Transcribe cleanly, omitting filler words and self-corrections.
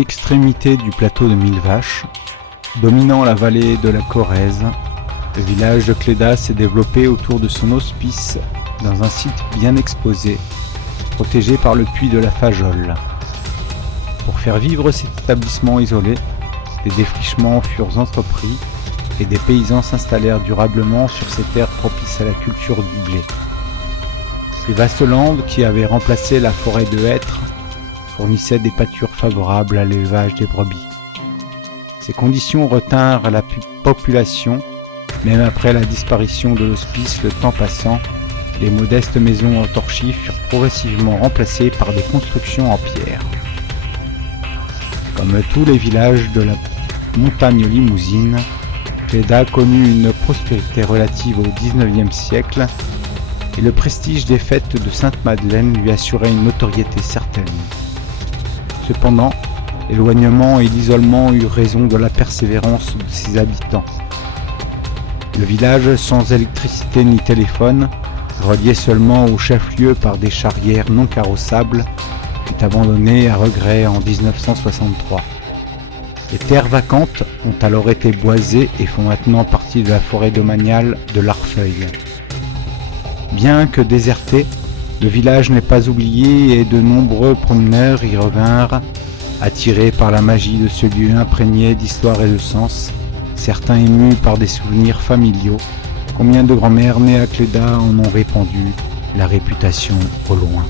extrémité du plateau de Millevaches, dominant la vallée de la Corrèze, le village de Clédat s'est développé autour de son hospice dans un site bien exposé, protégé par le puits de la Fajole. Pour faire vivre cet établissement isolé, des défrichements furent entrepris et des paysans s'installèrent durablement sur ces terres propices à la culture du blé. Les vastes landes qui avaient remplacé la forêt de hêtres fournissaient des pâtures favorables à l'élevage des brebis. Ces conditions retinrent la population, même après la disparition de l'hospice, le temps passant, les modestes maisons en torchis furent progressivement remplacées par des constructions en pierre. Comme tous les villages de la montagne limousine, Clédat connut une prospérité relative au XIVème siècle et le prestige des fêtes de Sainte Madeleine lui assurait une notoriété certaine. Cependant, l'éloignement et l'isolement eurent raison de la persévérance de ses habitants. Le village, sans électricité ni téléphone, relié seulement au chef-lieu par des charrières non carrossables, fut abandonné à regret en 1963. Les terres vacantes ont alors été boisées et font maintenant partie de la forêt domaniale de Larfeuil. Bien que déserté, le village n'est pas oublié et de nombreux promeneurs y revinrent, attirés par la magie de ce lieu imprégné d'histoire et de sens, certains émus par des souvenirs familiaux. Combien de grand-mères nées à Clédat en ont répandu la réputation au loin.